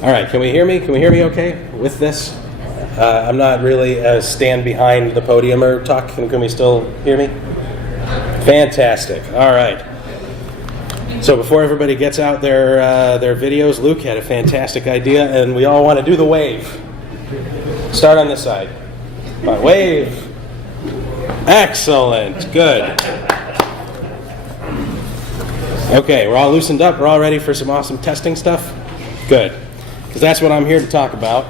All right, can we hear me? Can we hear me okay with this? I'm not really a stand behind the podium or talk. Can we still hear me? Fantastic. All right. So before everybody gets out their videos, Luke had a fantastic idea, and we all want to do the wave. Start on this side. All right, wave. Excellent. Good. Okay, we're all loosened up. We're all ready for some awesome testing stuff? Good. Because that's what I'm here to talk about.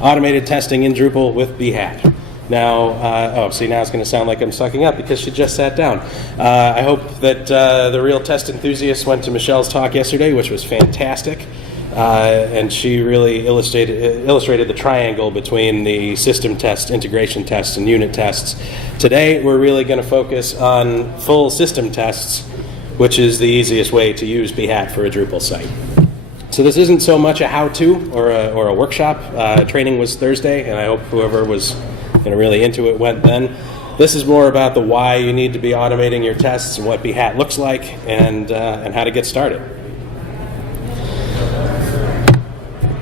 Automated testing in Drupal with Behat. Now, now it's going to sound like I'm sucking up because she just sat down. I hope that the real test enthusiasts went to Michelle's talk yesterday, which was fantastic. And she really illustrated the triangle between the system test, integration tests, and unit tests. Today, we're really going to focus on full system tests, which is the easiest way to use Behat for a Drupal site. So this isn't so much a how-to or a workshop. Training was Thursday, and I hope whoever was really into it went then. This is more about the why you need to be automating your tests and what Behat looks like and how to get started.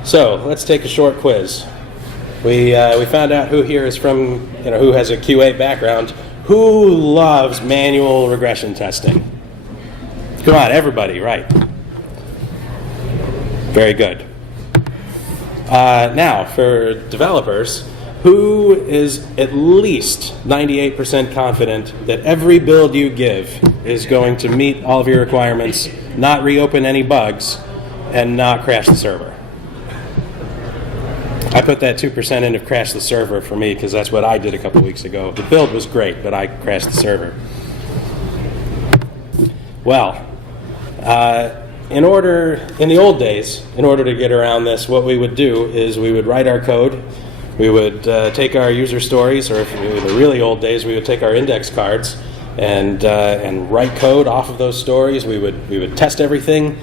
So let's take a short quiz. We found out who here is from, who has a QA background. Who loves manual regression testing? Come on, everybody, right. Very good. Now, for developers, who is at least 98% confident that every build you give is going to meet all of your requirements, not reopen any bugs, and not crash the server? I put that 2% in of crash the server for me because that's what I did a couple weeks ago. The build was great, but I crashed the server. Well, in the old days, in order to get around this, what we would do is we would write our code. We would take our user stories, or if in the really old days, we would take our index cards and write code off of those stories. We would test everything,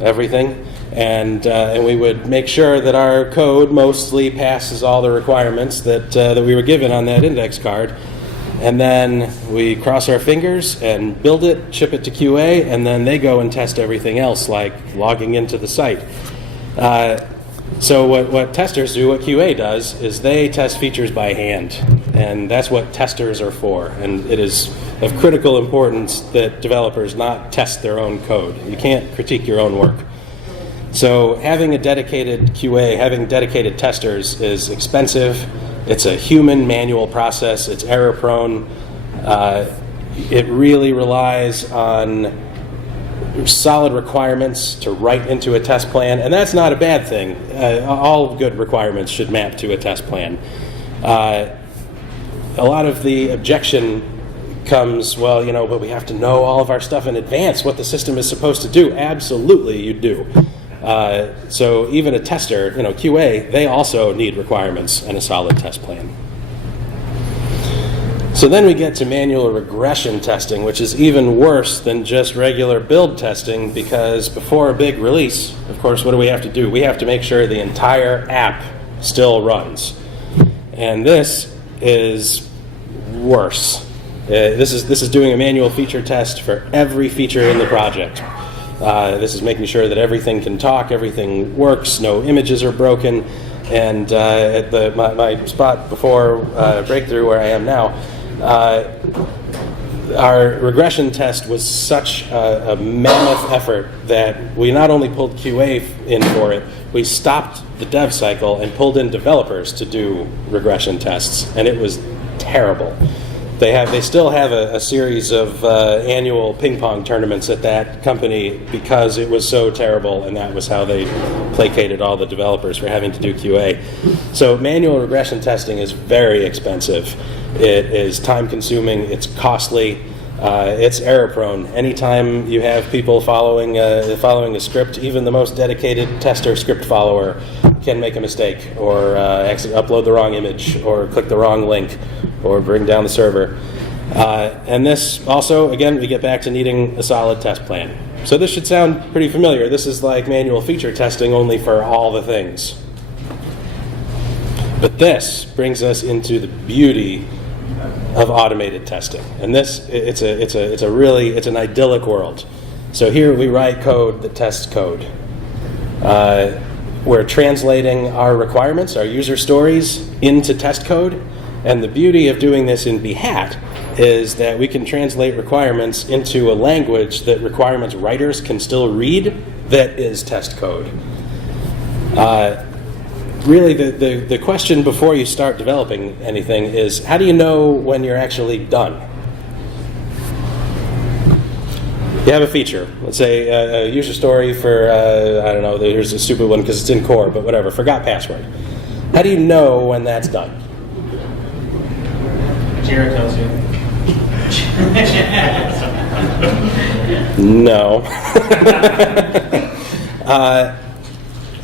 and we would make sure that our code mostly passes all the requirements that we were given on that index card. And then we cross our fingers and build it, ship it to QA, and then they go and test everything else, like logging into the site. So what testers do, what QA does, is they test features by hand. And that's what testers are for. And it is of critical importance that developers not test their own code. You can't critique your own work. So having a dedicated QA, having dedicated testers is expensive. It's a human manual process. It's error prone. It really relies on solid requirements to write into a test plan, and that's not a bad thing. All good requirements should map to a test plan. A lot of the objection comes, but we have to know all of our stuff in advance, what the system is supposed to do. Absolutely, you do. So even a tester, QA, they also need requirements and a solid test plan. So then we get to manual regression testing, which is even worse than just regular build testing, because before a big release, of course, what do we have to do? We have to make sure the entire app still runs. And this is worse. This is doing a manual feature test for every feature in the project. This is making sure that everything can talk, everything works, no images are broken, and at my spot before Breakthrough, where I am now, our regression test was such a mammoth effort that we not only pulled QA in for it, we stopped the dev cycle and pulled in developers to do regression tests, and it was terrible. They still have a series of annual ping pong tournaments at that company because it was so terrible, and that was how they placated all the developers for having to do QA. So manual regression testing is very expensive. It is time consuming. It's costly. It's error prone. Anytime you have people following a script, even the most dedicated tester script follower can make a mistake, or upload the wrong image, or click the wrong link, or bring down the server. And this also, again, we get back to needing a solid test plan. So this should sound pretty familiar. This is like manual feature testing, only for all the things. But this brings us into the beauty of automated testing. And this, it's an idyllic world. So here we write code that tests code. we're translating our requirements, our user stories, into test code. And the beauty of doing this in Behat is that we can translate requirements into a language that requirements writers can still read that is test code. Really, the question before you start developing anything is, how do you know when you're actually done? You have a feature. Let's say a user story for, I don't know, here's a stupid one because it's in core, but whatever, forgot password. How do you know when that's done? Jira tells you. No.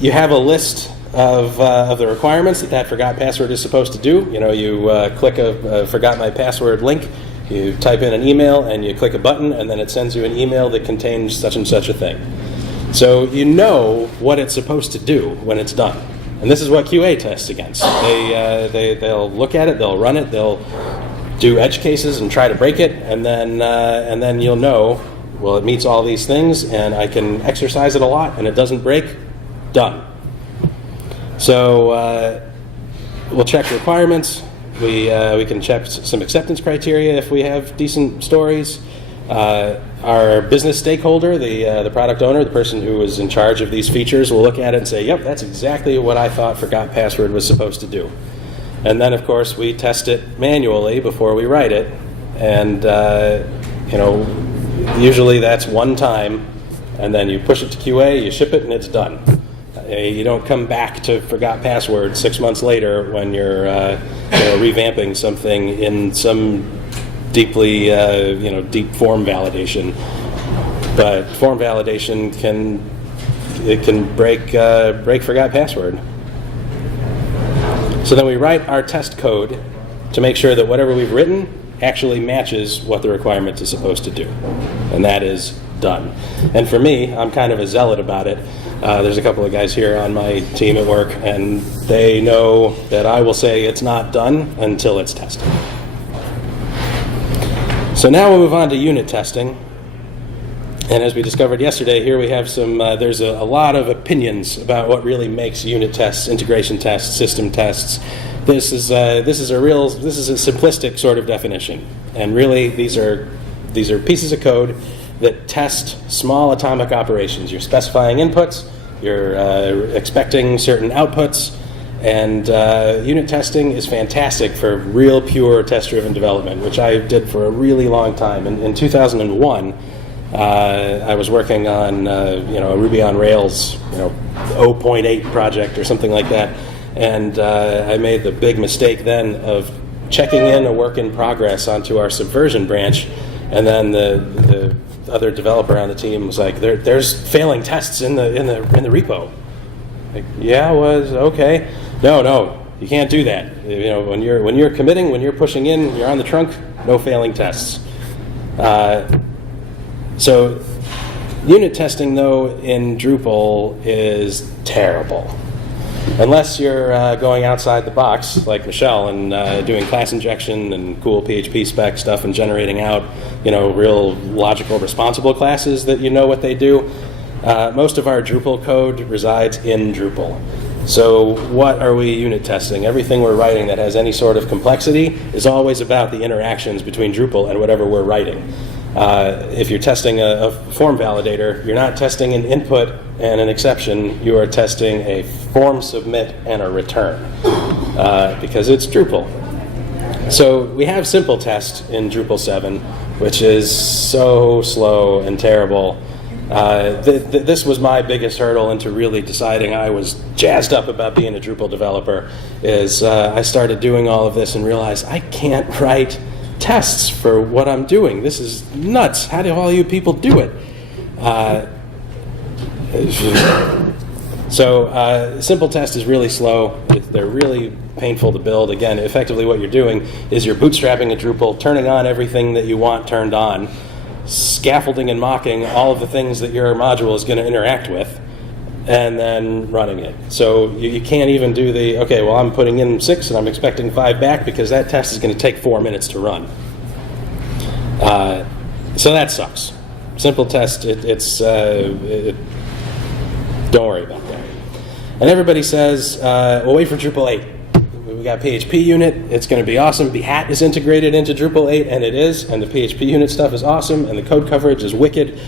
You have a list of the requirements that forgot password is supposed to do. You know, you click a forgot my password link, you type in an email, and you click a button, and then it sends you an email that contains such and such a thing. So you know what it's supposed to do when it's done. And this is what QA tests against. They'll look at it, they'll run it, they'll do edge cases and try to break it, and then you'll know, well, it meets all these things, and I can exercise it a lot, and it doesn't break. Done. So we'll check requirements. We can check some acceptance criteria if we have decent stories. Our business stakeholder, the product owner, the person who is in charge of these features, will look at it and say, yep, that's exactly what I thought forgot password was supposed to do. And then, of course, we test it manually before we write it. And, usually that's one time. And then you push it to QA, you ship it, and it's done. You don't come back to forgot password 6 months later when you're revamping something in some deeply deep form validation. But form validation can break forgot password. So then we write our test code to make sure that whatever we've written actually matches what the requirement is supposed to do, and that is done. And for me, I'm kind of a zealot about it. There's a couple of guys here on my team at work, and they know that I will say it's not done until it's tested. So now we'll move on to unit testing. And as we discovered yesterday, here we have there's a lot of opinions about what really makes unit tests, integration tests, system tests. This is a simplistic sort of definition. And really, these are pieces of code that test small atomic operations. You're specifying inputs, you're expecting certain outputs, and unit testing is fantastic for real pure test-driven development, which I did for a really long time. In 2001, I was working on a Ruby on Rails 0.8 project or something like that, and I made the big mistake then of checking in a work in progress onto our Subversion branch, and then the other developer on the team was like, "There's failing tests in the repo." Like, yeah, was okay. No, you can't do that. When you're committing, when you're pushing in, you're on the trunk. No failing tests. So unit testing, though, in Drupal is terrible. Unless you're going outside the box, like Michelle, and doing class injection and cool PHP spec stuff and generating out, real logical, responsible classes that you know what they do. Most of our Drupal code resides in Drupal. So what are we unit testing? Everything we're writing that has any sort of complexity is always about the interactions between Drupal and whatever we're writing. If you're testing a form validator, you're not testing an input and an exception. You are testing a form submit and a return because it's Drupal. So we have simple test in Drupal 7, which is so slow and terrible. This was my biggest hurdle into really deciding I was jazzed up about being a Drupal developer, is I started doing all of this and realized I can't write tests for what I'm doing. This is nuts. How do all you people do it? So simple test is really slow. They're really painful to build. Again, effectively what you're doing is you're bootstrapping a Drupal, turning on everything that you want turned on, scaffolding and mocking all of the things that your module is going to interact with, and then running it. So you can't even do I'm putting in 6 and I'm expecting 5 back, because that test is going to take 4 minutes to run. So that sucks. Simple test, don't worry about that. And everybody says, well, wait for Drupal 8. We got PHP unit, it's going to be awesome. Behat is integrated into Drupal 8, and it is, and the PHP unit stuff is awesome, and the code coverage is wicked.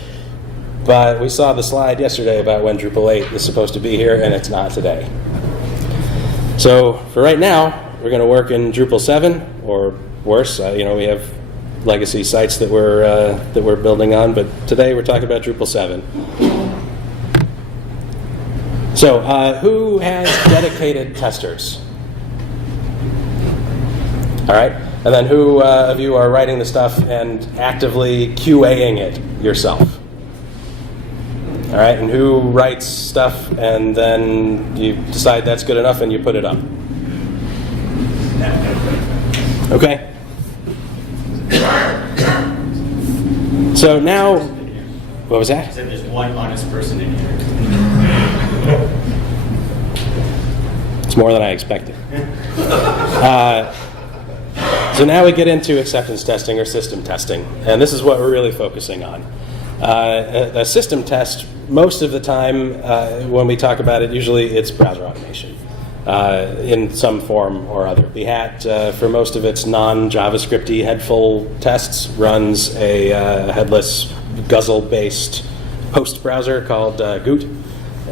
But we saw the slide yesterday about when Drupal 8 is supposed to be here, and it's not today. So for right now, we're going to work in Drupal 7, or worse. We have legacy sites that we're building on, but today we're talking about Drupal 7. So who has dedicated testers? All right, and then who of you are writing the stuff and actively QAing it yourself? All right, and who writes stuff and then you decide that's good enough and you put it up? Okay. So now, what was that? I said there's one honest person in here. It's more than I expected. So now we get into acceptance testing or system testing, and this is what we're really focusing on. A system test, most of the time when we talk about it, usually it's browser automation in some form or other. Behat, for most of its non-JavaScripty headful tests, runs a headless guzzle-based post browser called Goot.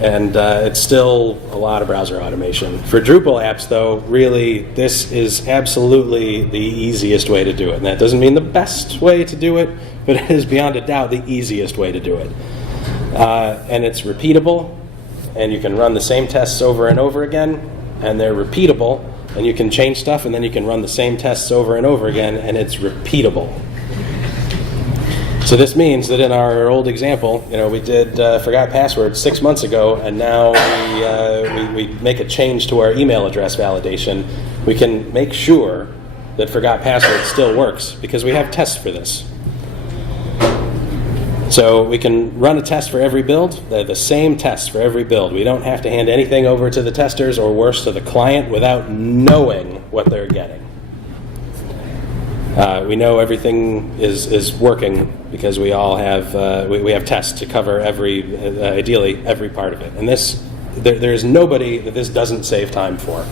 And it's still a lot of browser automation. For Drupal apps, though, really, this is absolutely the easiest way to do it. And that doesn't mean the best way to do it, but it is beyond a doubt the easiest way to do it. And it's repeatable, and you can run the same tests over and over again, and they're repeatable, and you can change stuff, and then you can run the same tests over and over again, and it's repeatable. So this means that in our old example, we did forgot password 6 months ago, and now we make a change to our email address validation. We can make sure that forgot password still works because we have tests for this. So we can run a test for every build, the same test for every build. We don't have to hand anything over to the testers or worse to the client without knowing what they're getting. We know everything is working because we all have we have tests to cover ideally every part of it. And there's nobody that this doesn't save time for.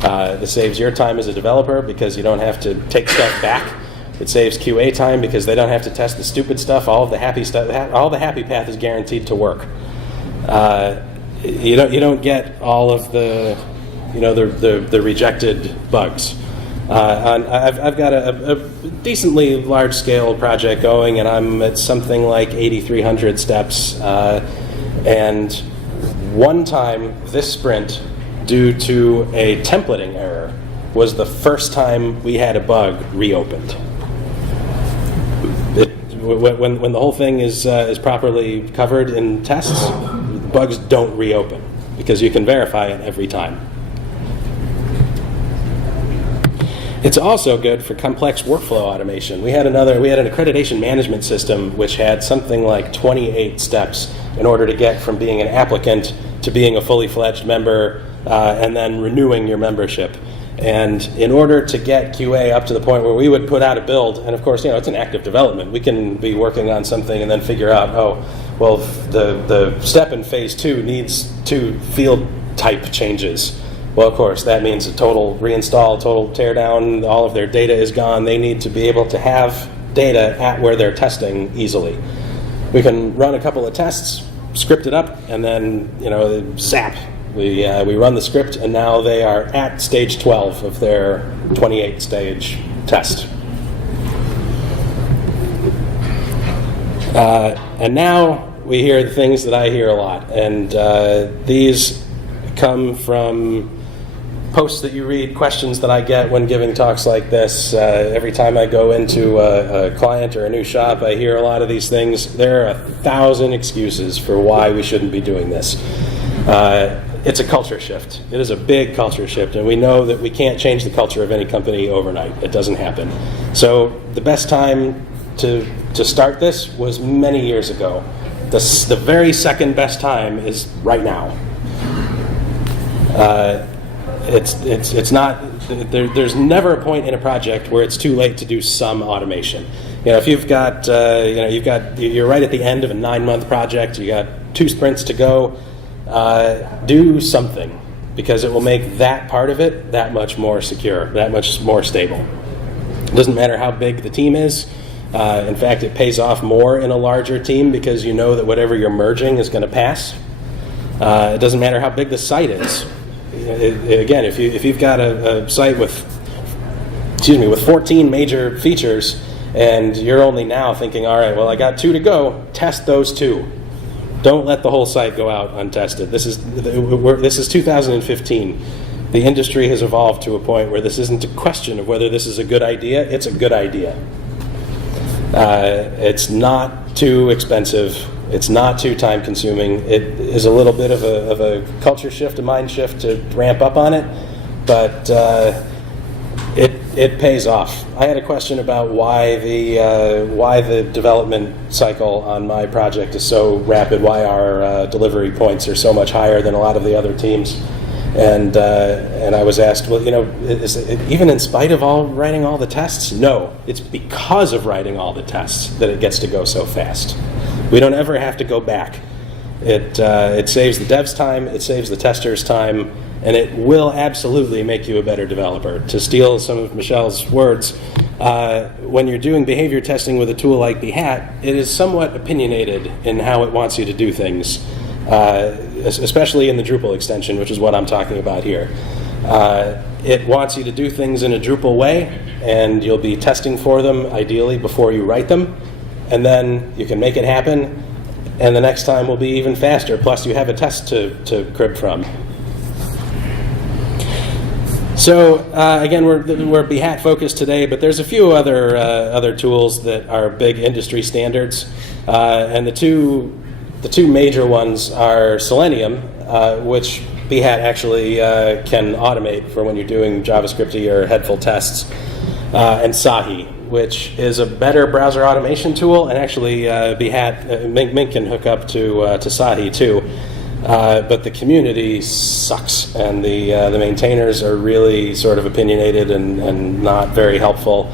This saves your time as a developer because you don't have to take stuff back. It saves QA time because they don't have to test the stupid stuff. All of the happy stuff, all the happy path is guaranteed to work. You don't get all of the the rejected bugs. I've got a decently large-scale project going, and I'm at something like 8,300 steps. And one time this sprint, due to a templating error, was the first time we had a bug reopened. When the whole thing is properly covered in tests, bugs don't reopen because you can verify it every time. It's also good for complex workflow automation. We had an accreditation management system which had something like 28 steps in order to get from being an applicant to being a fully fledged member and then renewing your membership. And in order to get QA up to the point where we would put out a build, and of course, it's an active development. We can be working on something and then figure out, the step in phase 2 needs 2 field type changes. Well, of course, that means a total reinstall, total teardown, all of their data is gone. They need to be able to have data at where they're testing easily. We can run a couple of tests, script it up, and then, zap. We run the script, and now they are at stage 12 of their 28-stage test. And now we hear the things that I hear a lot, and these come from posts that you read, questions that I get when giving talks like this. Every time I go into a client or a new shop, I hear a lot of these things. There are 1,000 excuses for why we shouldn't be doing this. It's a culture shift. It is a big culture shift, and we know that we can't change the culture of any company overnight. It doesn't happen. So the best time to start this was many years ago. The very second best time is right now. It's not. There's never a point in a project where it's too late to do some automation. If you've got, you're right at the end of a 9-month project. You got 2 sprints to go. do something, because it will make that part of it that much more secure, that much more stable. It doesn't matter how big the team is. In fact, it pays off more in a larger team because you know that whatever you're merging is going to pass. It doesn't matter how big the site is. Again, if you've got a site with 14 major features, and you're only now thinking, all right, well, I got 2 to go, test those 2. Don't let the whole site go out untested. This is 2015. The industry has evolved to a point where this isn't a question of whether this is a good idea. It's a good idea. It's not too expensive. It's not too time-consuming. It is a little bit of a culture shift, a mind shift to ramp up on it, but it pays off. I had a question about why the development cycle on my project is so rapid, why our delivery points are so much higher than a lot of the other teams, and I was asked, well, is it, even in spite of writing all the tests? No, it's because of writing all the tests that it gets to go so fast. We don't ever have to go back. It saves the devs time, it saves the testers time, and it will absolutely make you a better developer. To steal some of Michelle's words, when you're doing behavior testing with a tool like Behat, it is somewhat opinionated in how it wants you to do things, especially in the Drupal extension, which is what I'm talking about here. It wants you to do things in a Drupal way, and you'll be testing for them, ideally, before you write them, and then you can make it happen, and the next time will be even faster, plus you have a test to crib from. So again, we're Behat focused today, but there's a few other tools that are big industry standards, and the two major ones are Selenium, which Behat actually can automate for when you're doing JavaScripty or headful tests, and Sahi, which is a better browser automation tool, and actually Behat Mink can hook up to Sahi too. But the community sucks, and the maintainers are really sort of opinionated and not very helpful.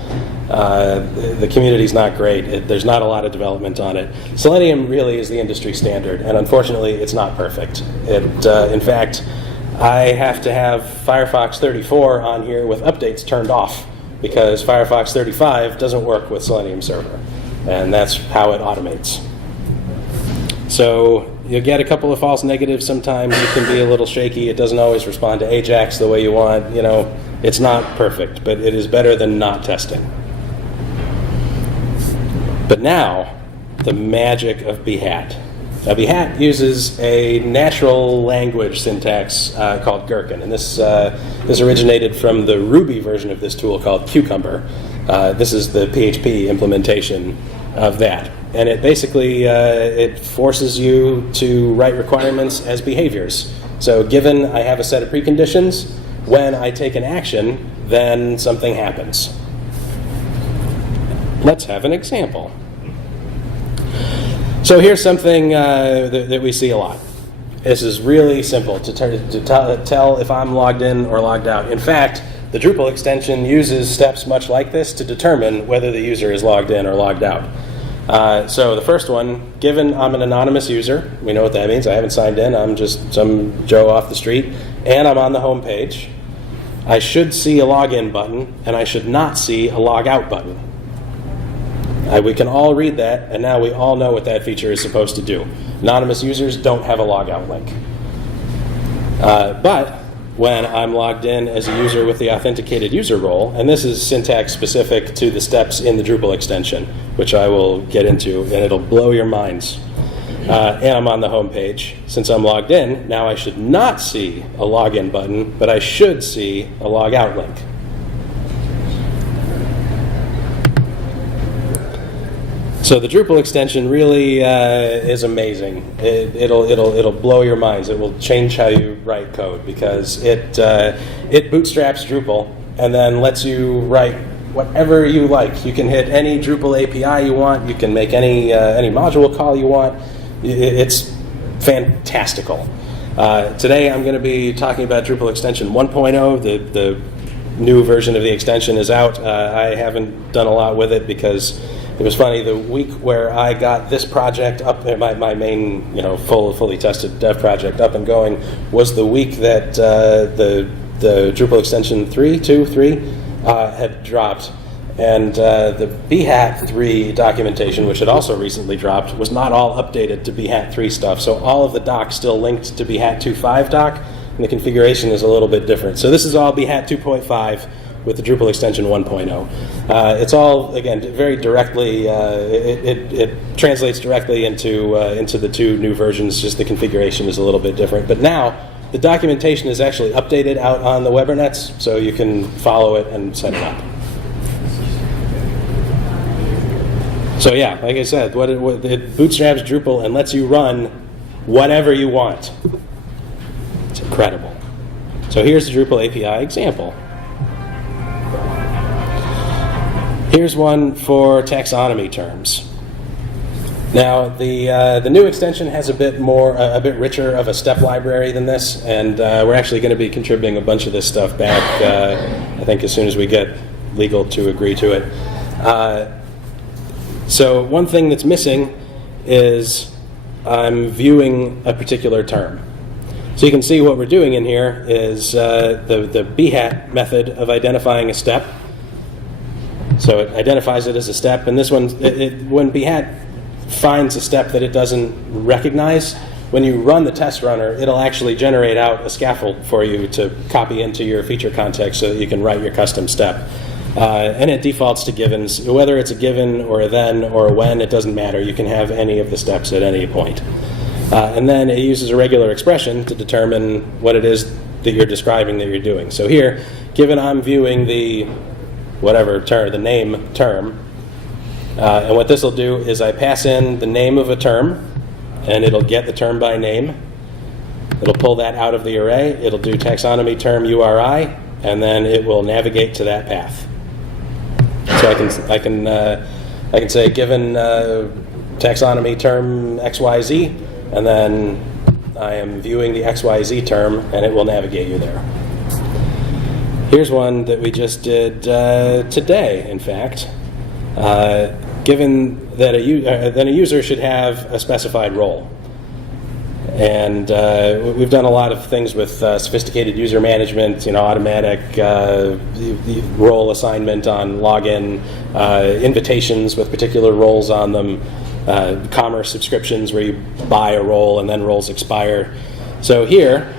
The community's not great. There's not a lot of development on it. Selenium really is the industry standard, and unfortunately, it's not perfect. In fact, I have to have Firefox 34 on here with updates turned off because Firefox 35 doesn't work with Selenium Server, and that's how it automates. So you'll get a couple of false negatives sometimes. It can be a little shaky. It doesn't always respond to Ajax the way you want. It's not perfect, but it is better than not testing. But now, the magic of Behat. Now, Behat uses a natural language syntax called Gherkin, and this originated from the Ruby version of this tool called Cucumber. This is the PHP implementation of that. And it basically it forces you to write requirements as behaviors. So given I have a set of preconditions, when I take an action, then something happens. Let's have an example. So here's something that we see a lot. This is really simple to tell if I'm logged in or logged out. In fact, the Drupal extension uses steps much like this to determine whether the user is logged in or logged out. So the first one, given I'm an anonymous user, we know what that means. I haven't signed in. I'm just some Joe off the street, and I'm on the home page. I should see a login button, and I should not see a log out button. We can all read that, and now we all know what that feature is supposed to do. Anonymous users don't have a logout link. But when I'm logged in as a user with the authenticated user role, and this is syntax specific to the steps in the Drupal extension, which I will get into, and it'll blow your minds. And I'm on the home page. Since I'm logged in, now I should not see a login button, but I should see a logout link. So the Drupal extension really is amazing. It'll blow your minds. It will change how you write code because it bootstraps Drupal and then lets you write whatever you like. You can hit any Drupal API you want. You can make any module call you want. It's fantastical. Today I'm going to be talking about Drupal extension 1.0. The new version of the extension is out. I haven't done a lot with it because It was funny, the week where I got this project up, my main, fully tested dev project up and going, was the week that the Drupal Extension 3 had dropped. And the Behat 3 documentation, which had also recently dropped, was not all updated to Behat 3 stuff. So all of the docs still linked to Behat 2.5 doc, and the configuration is a little bit different. So this is all Behat 2.5 with the Drupal Extension 1.0. It's all, again, very directly, it translates directly into the two new versions, just the configuration is a little bit different. But now, the documentation is actually updated out on the Webernets, so you can follow it and set it up. So yeah, like I said, it bootstraps Drupal and lets you run whatever you want. It's incredible. So here's the Drupal API example. Here's one for taxonomy terms. Now, the new extension has a bit richer of a step library than this, and we're actually going to be contributing a bunch of this stuff back, I think as soon as we get legal to agree to it. So one thing that's missing is I'm viewing a particular term. So you can see what we're doing in here is the Behat method of identifying a step. So it identifies it as a step, and this one, when Behat finds a step that it doesn't recognize, when you run the test runner, it'll actually generate out a scaffold for you to copy into your feature context so that you can write your custom step. And it defaults to givens. Whether it's a given or a then or a when, it doesn't matter. You can have any of the steps at any point. And then it uses a regular expression to determine what it is that you're describing that you're doing. So here, given I'm viewing the whatever term, the name term, and what this will do is I pass in the name of a term, and it'll get the term by name. It'll pull that out of the array. It'll do taxonomy term URI, and then it will navigate to that path. So I can say given taxonomy term XYZ, and then I am viewing the XYZ term, and it will navigate you there. Here's one that we just did today, in fact. Given that a user should have a specified role. And we've done a lot of things with sophisticated user management, automatic role assignment on login, invitations with particular roles on them, commerce subscriptions where you buy a role and then roles expire. So here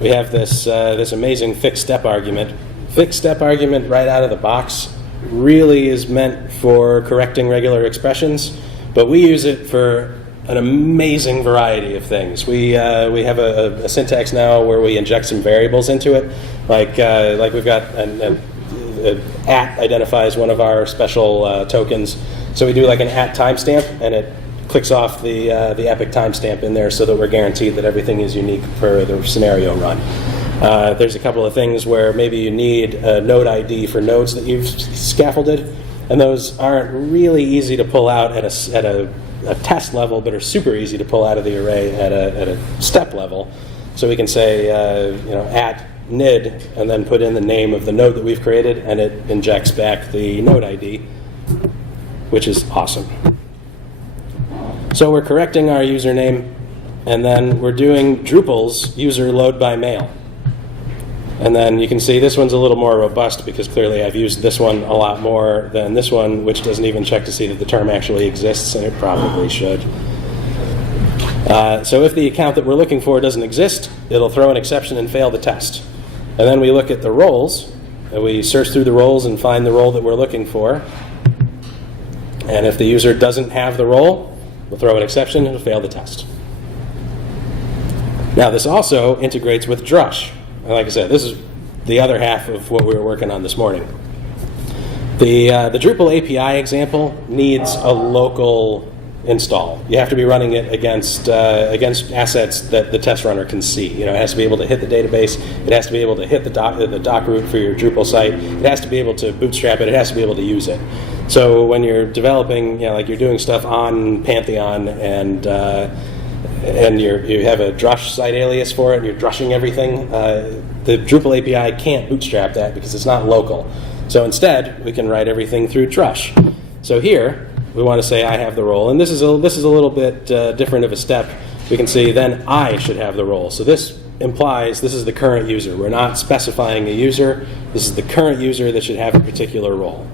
we have this amazing fixed step argument. Fixed step argument right out of the box really is meant for correcting regular expressions, but we use it for an amazing variety of things. We have a syntax now where we inject some variables into it, like we've got an @ identifies one of our special tokens. So we do like an @ timestamp, and it clicks off the epic timestamp in there so that we're guaranteed that everything is unique for the scenario run. There's a couple of things where maybe you need a node ID for nodes that you've scaffolded, and those aren't really easy to pull out at a test level, but are super easy to pull out of the array at a step level. So we can say @nid and then put in the name of the node that we've created, and it injects back the node ID, which is awesome. So we're correcting our username, and then we're doing Drupal's user load by mail. And then you can see this one's a little more robust because clearly I've used this one a lot more than this one, which doesn't even check to see that the term actually exists, and it probably should. So if the account that we're looking for doesn't exist, it'll throw an exception and fail the test. And then we look at the roles, and we search through the roles and find the role that we're looking for. And if the user doesn't have the role, we'll throw an exception and it'll fail the test. Now this also integrates with Drush. And like I said, this is the other half of what we were working on this morning. The Drupal API example needs a local install. You have to be running it against assets that the test runner can see. It has to be able to hit the database. It has to be able to hit the doc root for your Drupal site. It has to be able to bootstrap it. It has to be able to use it. So when you're developing, like you're doing stuff on Pantheon and you have a Drush site alias for it, and you're drushing everything, the Drupal API can't bootstrap that because it's not local. So instead, we can write everything through Drush. So here, we want to say I have the role. And this is a little bit different of a step. We can see then I should have the role. So this implies this is the current user. We're not specifying a user. This is the current user that should have a particular role.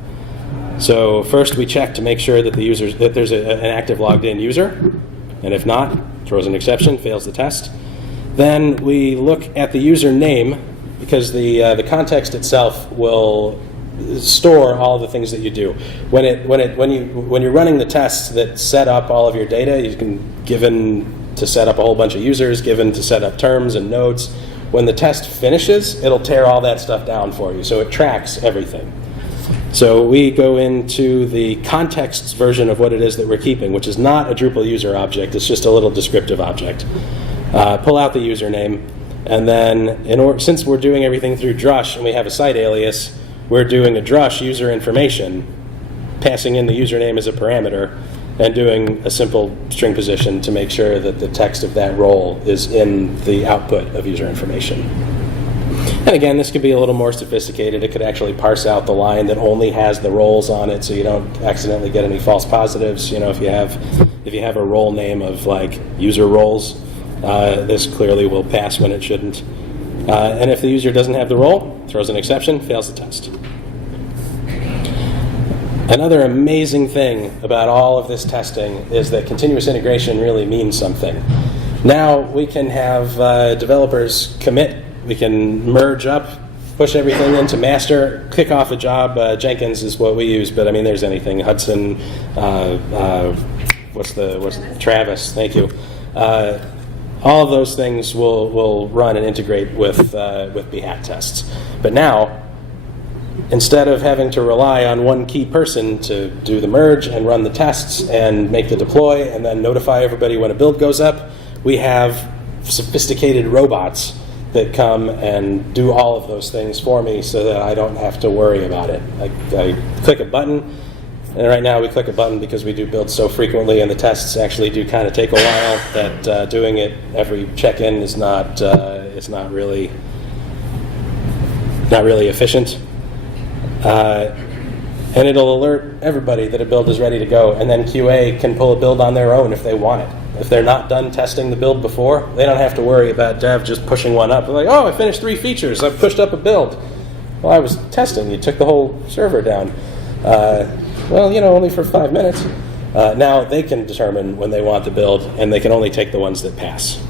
So first we check to make sure that there's an active logged in user. And if not, throws an exception, fails the test. Then we look at the user name, because the context itself will store all the things that you do. When you're running the tests that set up all of your data, you can given to set up a whole bunch of users, given to set up terms and nodes. When the test finishes, it'll tear all that stuff down for you, so it tracks everything. So we go into the context version of what it is that we're keeping, which is not a Drupal user object. It's just a little descriptive object. Pull out the username, and then since we're doing everything through Drush and we have a site alias, we're doing a Drush user information, passing in the username as a parameter, and doing a simple string position to make sure that the text of that role is in the output of user information. And again, this could be a little more sophisticated. It could actually parse out the line that only has the roles on it, so you don't accidentally get any false positives. You know, if you have a role name of like user roles, this clearly will pass when it shouldn't. And if the user doesn't have the role, throws an exception, fails the test. Another amazing thing about all of this testing is that continuous integration really means something. Now we can have developers commit. We can merge up, push everything into master, kick off a job. Jenkins is what we use, but I mean, there's anything. Hudson, Travis, thank you. All of those things will run and integrate with Behat tests. But now, instead of having to rely on one key person to do the merge and run the tests and make the deploy and then notify everybody when a build goes up, we have sophisticated robots that come and do all of those things for me so that I don't have to worry about it. I click a button, and right now we click a button because we do builds so frequently and the tests actually do kind of take a while that doing it every check-in is not really efficient. And it'll alert everybody that a build is ready to go, and then QA can pull a build on their own if they want it. If they're not done testing the build before, they don't have to worry about dev just pushing one up. They're like, oh, I finished 3 features. I've pushed up a build. Well, I was testing. You took the whole server down. Well, only for 5 minutes. Now they can determine when they want the build, and they can only take the ones that pass.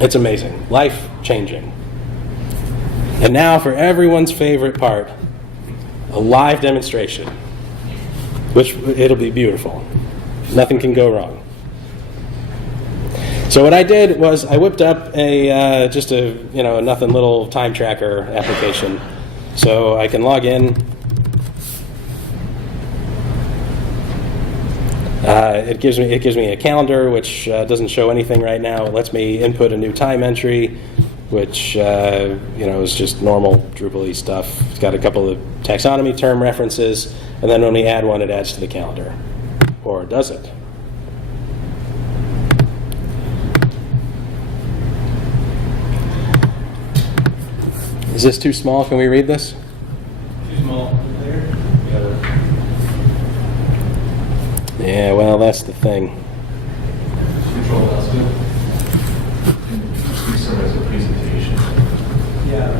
It's amazing. Life-changing. And now for everyone's favorite part, a live demonstration, which it'll be beautiful. Nothing can go wrong. So what I did was I whipped up a nothing little time tracker application, so I can log in. It gives me a calendar, which doesn't show anything right now. It lets me input a new time entry, which is just normal Drupal-y stuff. It's got a couple of taxonomy term references, and then when we add one, it adds to the calendar. Or does it? Is this too small? Can we read this? Too small. There. Yeah, well, that's the thing. Control S too. We serve as a presentation. Yeah.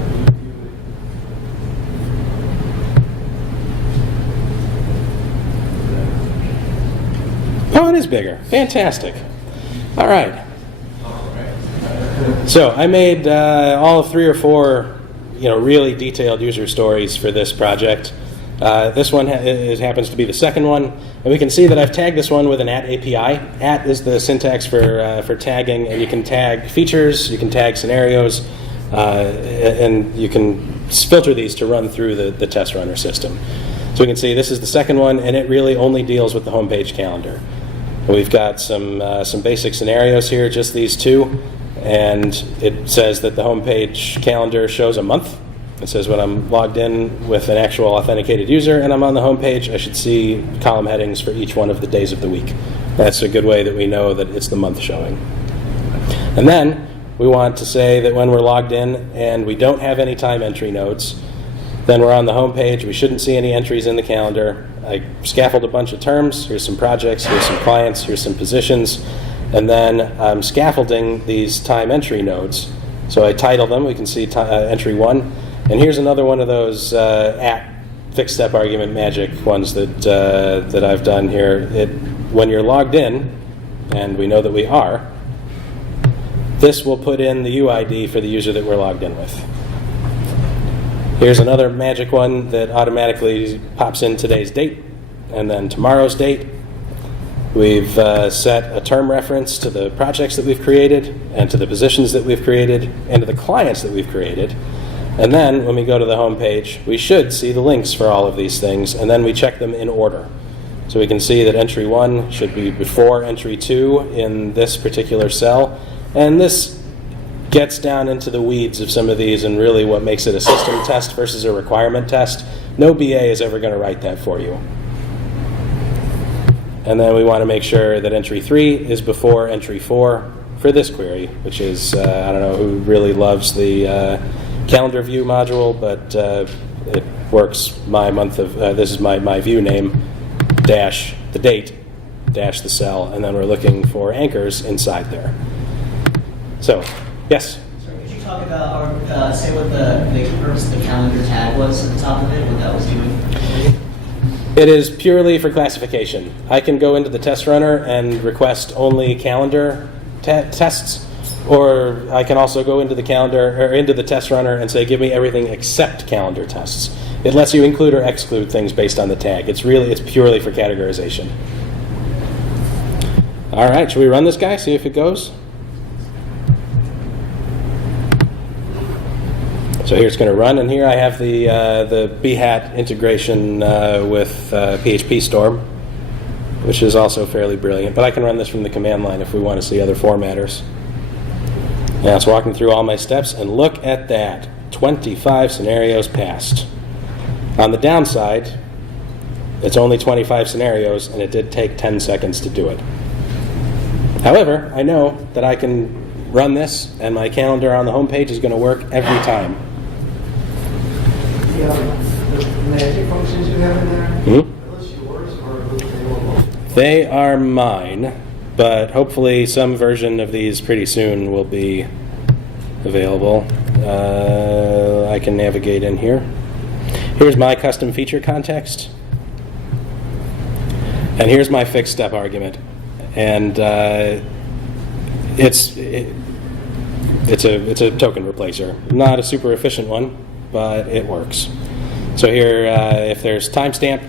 Oh, it is bigger. Fantastic. All right. So I made all of 3 or 4, really detailed user stories for this project. This one happens to be the second one, and we can see that I've tagged this one with an @API. Is the syntax for tagging, and you can tag features, you can tag scenarios, and you can filter these to run through the test runner system. So we can see this is the second one, and it really only deals with the homepage calendar. We've got some basic scenarios here, just these 2. And it says that the homepage calendar shows a month. It says when I'm logged in with an actual authenticated user and I'm on the homepage, I should see column headings for each one of the days of the week. That's a good way that we know that it's the month showing. And then we want to say that when we're logged in and we don't have any time entry nodes, Then we're on the home page. We shouldn't see any entries in the calendar. I scaffold a bunch of terms. Here's some projects, here's some clients, here's some positions. And then I'm scaffolding these time entry nodes. So I title them. We can see entry 1. And here's another one of those at fixed step argument magic ones that I've done here. When you're logged in, and we know that we are, this will put in the UID for the user that we're logged in with. Here's another magic one that automatically pops in today's date and then tomorrow's date. We've set a term reference to the projects that we've created and to the positions that we've created and to the clients that we've created. And then when we go to the home page, we should see the links for all of these things, and then we check them in order. So we can see that entry 1 should be before entry 2 in this particular cell. And this gets down into the weeds of some of these and really what makes it a system test versus a requirement test. No BA is ever going to write that for you. And then we want to make sure that entry 3 is before entry 4 for this query, which is, I don't know who really loves the calendar view module, but it works my month of, this is my view name, dash the date, dash the cell, and then we're looking for anchors inside there. So, yes? Sorry, could you talk about, or say what the purpose of the calendar tag was at the top of it, what that was doing? It is purely for classification. I can go into the test runner and request only calendar tests, or I can also go into the calendar or into the test runner and say, give me everything except calendar tests. It lets you include or exclude things based on the tag. It's purely for categorization. All right, should we run this guy, see if it goes? So here it's going to run, and here I have the Behat integration with PHP Storm, which is also fairly brilliant. But I can run this from the command line if we want to see other formatters. Now it's walking through all my steps, and look at that. 25 scenarios passed. On the downside, it's only 25 scenarios, and it did take 10 seconds to do it. However, I know that I can run this, and my calendar on the home page is going to work every time. The magic functions you have in there, are those yours or are those available? They are mine, but hopefully some version of these pretty soon will be available. I can navigate in here. Here's my custom feature context. And here's my fixed step argument. And it's a token replacer. Not a super efficient one, but it works. So here, if there's timestamp,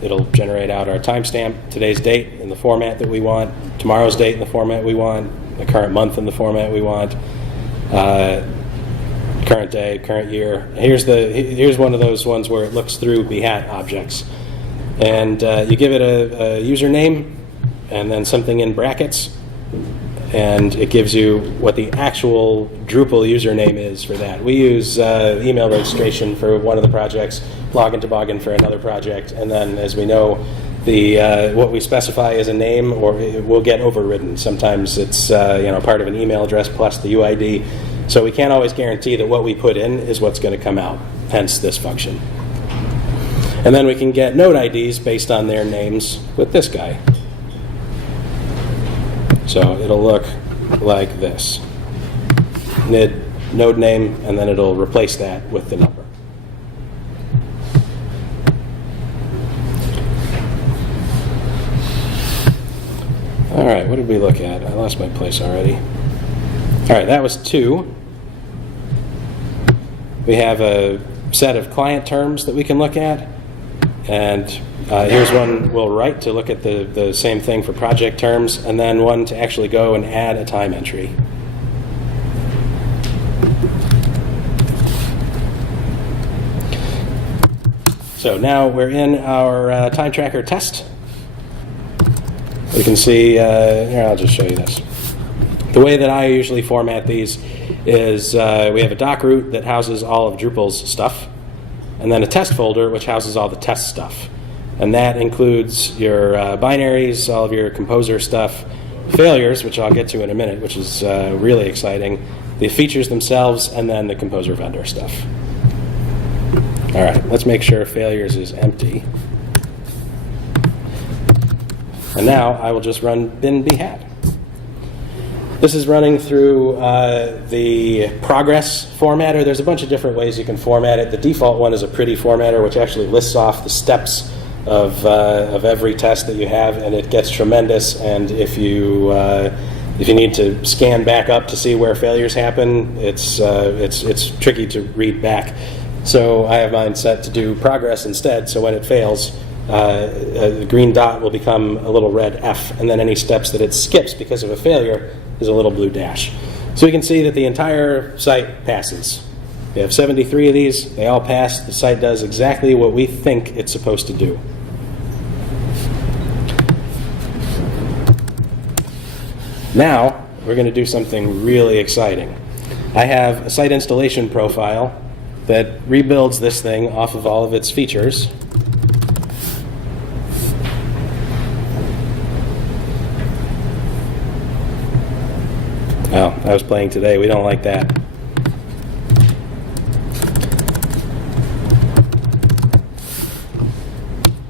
it'll generate out our timestamp, today's date in the format that we want, tomorrow's date in the format we want, the current month in the format we want, current day, current year. Here's one of those ones where it looks through Behat objects. And you give it a username and then something in brackets, and it gives you what the actual Drupal username is for that. We use email registration for one of the projects, login toboggan for another project, and then, as we know, what we specify as a name or it will get overridden. Sometimes it's part of an email address plus the UID, so we can't always guarantee that what we put in is what's going to come out, hence this function. And then we can get node IDs based on their names with this guy. So it'll look like this. Node name, and then it'll replace that with the number. All right, what did we look at? I lost my place already. All right, that was 2. We have a set of client terms that we can look at. And here's one we'll write to look at the same thing for project terms, and then one to actually go and add a time entry. So now we're in our time tracker test. We can see, here, I'll just show you this. The way that I usually format these is we have a doc root that houses all of Drupal's stuff, and then a test folder which houses all the test stuff. And that includes your binaries, all of your composer stuff, failures, which I'll get to in a minute, which is really exciting, the features themselves, and then the composer vendor stuff. All right, let's make sure failures is empty. And now I will just run bin Behat. This is running through the progress formatter. There's a bunch of different ways you can format it. The default one is a pretty formatter, which actually lists off the steps of every test that you have, and it gets tremendous. And if you need to scan back up to see where failures happen, it's tricky to read back. So I have mine set to do progress instead. So when it fails, the green dot will become a little red F, and then any steps that it skips because of a failure is a little blue dash. So we can see that the entire site passes. We have 73 of these. They all pass. The site does exactly what we think it's supposed to do. Now, we're going to do something really exciting. I have a site installation profile that rebuilds this thing off of all of its features. Oh, I was playing today. We don't like that.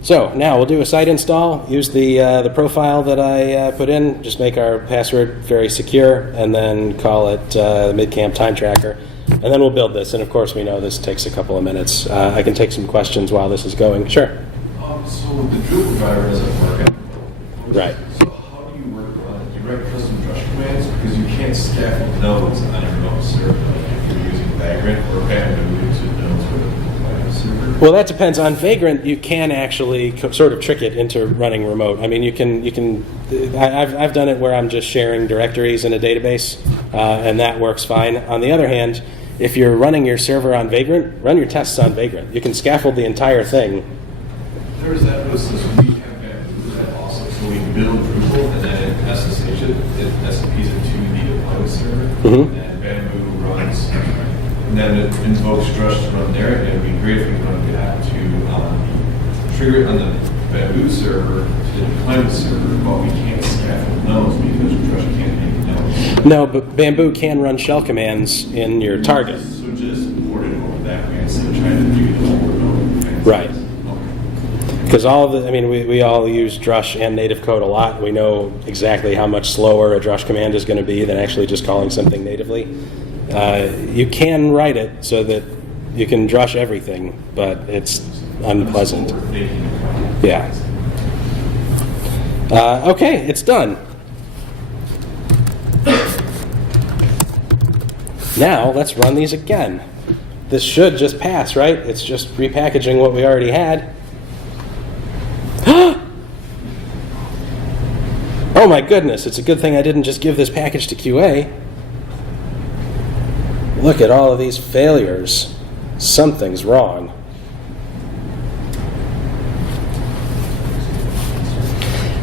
So now we'll do a site install, use the profile that I put in, just make our password very secure, and then call it the MidCamp time tracker. And then we'll build this. And of course, we know this takes a couple of minutes. I can take some questions while this is going. Sure. So the Drupal driver doesn't work anymore. Right. So how do you work on it? Do you write custom Drush commands? Because you can't scaffold nodes on your remote server if you're using Vagrant or Bamboo to nodes with a server. Well, that depends. On Vagrant, you can actually sort of trick it into running remote. I mean, you can. I've done it where I'm just sharing directories in a database, and that works fine. On the other hand, if you're running your server on Vagrant, run your tests on Vagrant. You can scaffold the entire thing. There was that was this we have Bamboo that also. So we build Drupal and then SSH it SPs it to the deployment server, and Bamboo runs. And then it invokes Drush to run there, and it would be great if we could run Behat to trigger it on the Bamboo server to the deployment server, but we can't scaffold nodes because Drush can't make nodes. No, but Bamboo can run shell commands in your target. So just port it over that way instead of trying to do the whole node. Right. Okay. Because all of the, I mean, we all use Drush and native code a lot. We know exactly how much slower a Drush command is going to be than actually just calling something natively. You can write it so that you can Drush everything, but it's unpleasant. Yeah. Okay, it's done. Now let's run these again. This should just pass, right? It's just repackaging what we already had. Oh my goodness, it's a good thing I didn't just give this package to QA. Look at all of these failures. Something's wrong.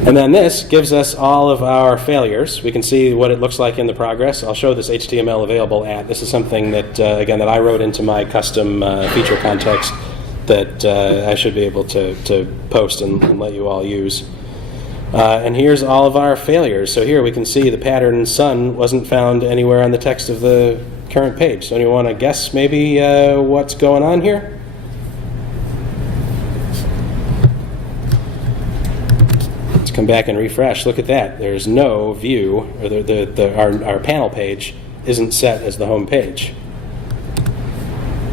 And then this gives us all of our failures. We can see what it looks like in the progress. I'll show this HTML available at. This is something that, again, that I wrote into my custom feature context that I should be able to post and let you all use. And here's all of our failures. So here we can see the pattern sun wasn't found anywhere on the text of the current page. So anyone want to guess maybe what's going on here? Let's come back and refresh. Look at that. There's no view, or our panel page isn't set as the home page.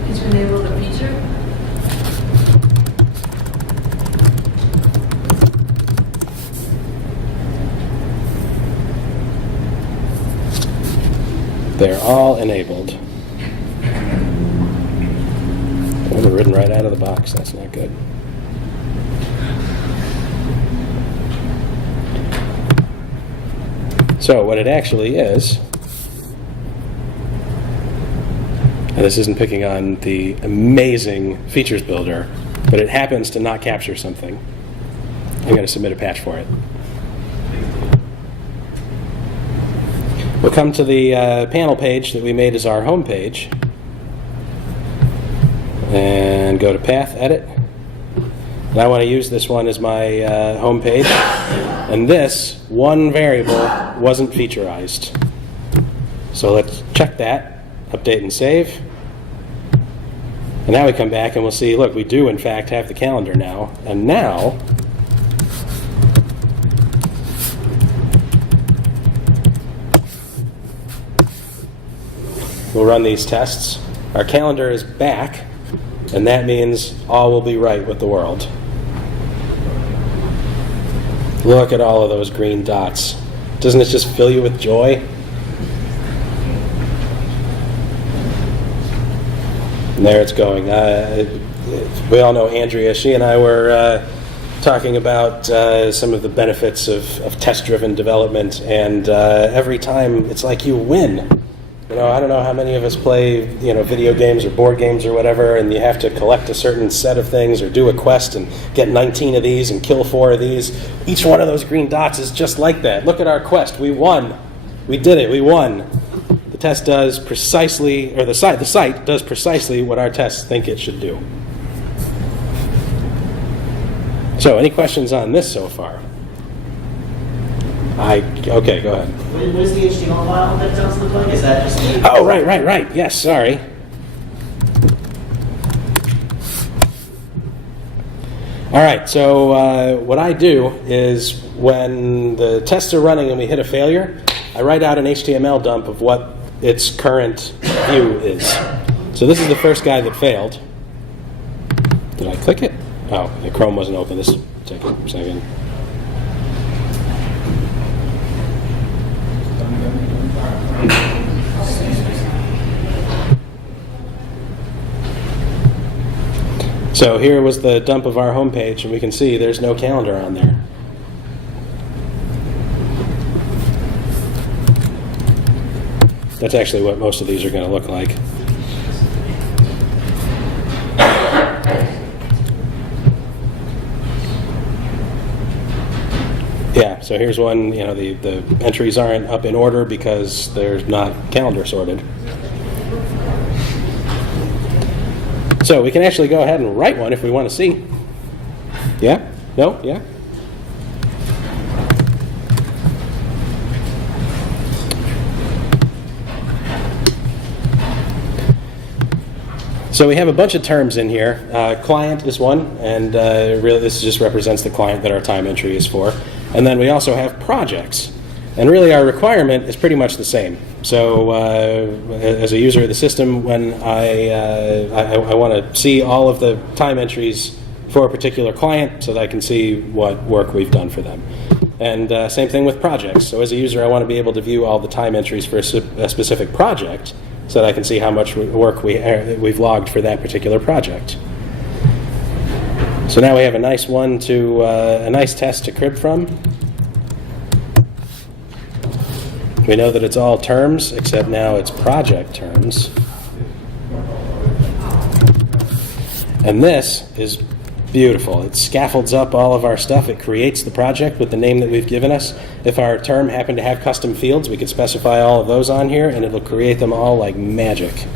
Did you enable the feature? They're all enabled. Well, they're written right out of the box. That's not good. So what it actually is, and this isn't picking on the amazing features builder, but it happens to not capture something. I'm going to submit a patch for it. We'll come to the panel page that we made as our home page and go to Path, Edit. And I want to use this one as my home page. And this one variable wasn't featureized. So let's check that, update and save. And now we come back and we'll see, look, we do in fact have the calendar now. And now, we'll run these tests. Our calendar is back, and that means all will be right with the world. Look at all of those green dots. Doesn't it just fill you with joy? And there it's going. We all know Andrea. She and I were talking about some of the benefits of test-driven development, and every time it's like you win. I don't know how many of us play, video games or board games or whatever, and you have to collect a certain set of things or do a quest and get 19 of these and kill 4 of these. Each one of those green dots is just like that. Look at our quest. We won. We did it. We won. The test does precisely, or the site does precisely what our tests think it should do. So, any questions on this so far? Okay, go ahead. What does the HTML file that does look like? Is that just... Oh, right. Yes, sorry. All right, so what I do is when the tests are running and we hit a failure, I write out an HTML dump of what its current view is. So this is the first guy that failed. Did I click it? Oh, the Chrome wasn't open. This take a second. So here was the dump of our homepage, and we can see there's no calendar on there. That's actually what most of these are going to look like. Yeah, so here's one, the entries aren't up in order because they're not calendar sorted. So we can actually go ahead and write one if we want to see. Yeah? No? Yeah? So we have a bunch of terms in here. Client is one, and really this just represents the client that our time entry is for. And then we also have projects. And really our requirement is pretty much the same. So as a user of the system, when I want to see all of the time entries for a particular client so that I can see what work we've done for them. And same thing with projects. So as a user, I want to be able to view all the time entries for a specific project so that I can see how much work we've logged for that particular project. So now we have a nice test to crib from. We know that it's all terms, except now it's project terms. And this is beautiful. It scaffolds up all of our stuff. It creates the project with the name that we've given us. If our term happened to have custom fields, we could specify all of those on here, and it'll create them all like magic.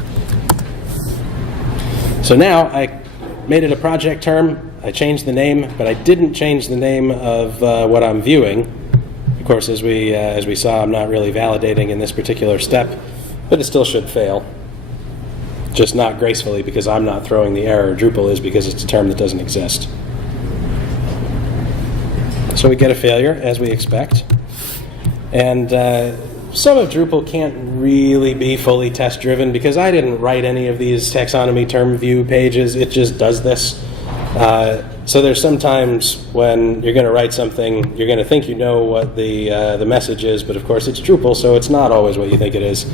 So now I made it a project term. I changed the name, but I didn't change the name of what I'm viewing. Of course, as we saw, I'm not really validating in this particular step, but it still should fail. Just not gracefully because I'm not throwing the error. Drupal is because it's a term that doesn't exist. So we get a failure, as we expect. And some of Drupal can't really be fully test-driven because I didn't write any of these taxonomy term view pages. It just does this. So there's sometimes when you're going to write something, you're going to think you know what the message is, but of course it's Drupal, so it's not always what you think it is.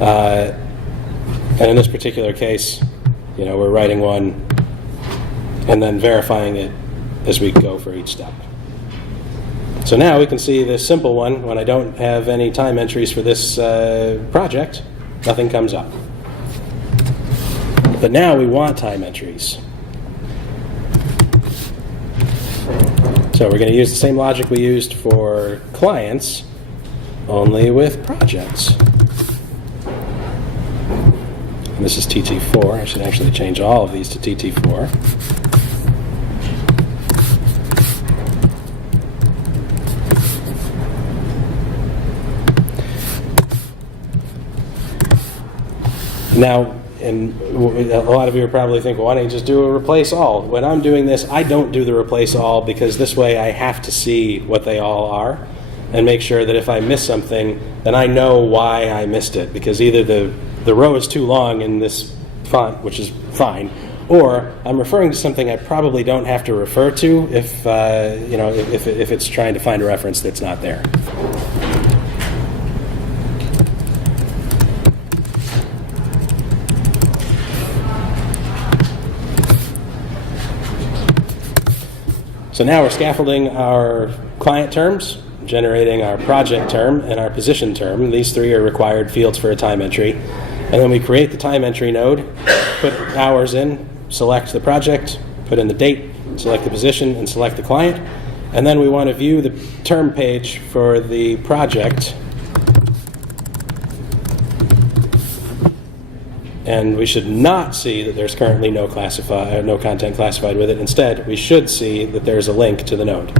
And in this particular case, we're writing one and then verifying it as we go for each step. So now we can see this simple one. When I don't have any time entries for this project, nothing comes up. But now we want time entries. So we're going to use the same logic we used for clients, only with projects. And this is TT4. I should actually change all of these to TT4. Now, a lot of you are probably thinking, well, why don't you just do a replace all? When I'm doing this, I don't do the replace all because this way I have to see what they all are and make sure that if I miss something, then I know why I missed it, because either the row is too long in this font, which is fine, or I'm referring to something I probably don't have to refer to if if it's trying to find a reference that's not there. So now we're scaffolding our client terms, generating our project term and our position term. These three are required fields for a time entry. And then we create the time entry node, put hours in, select the project, put in the date, select the position, and select the client. And then we want to view the term page for the project. And we should not see that there's currently no content classified with it. Instead, we should see that there's a link to the node.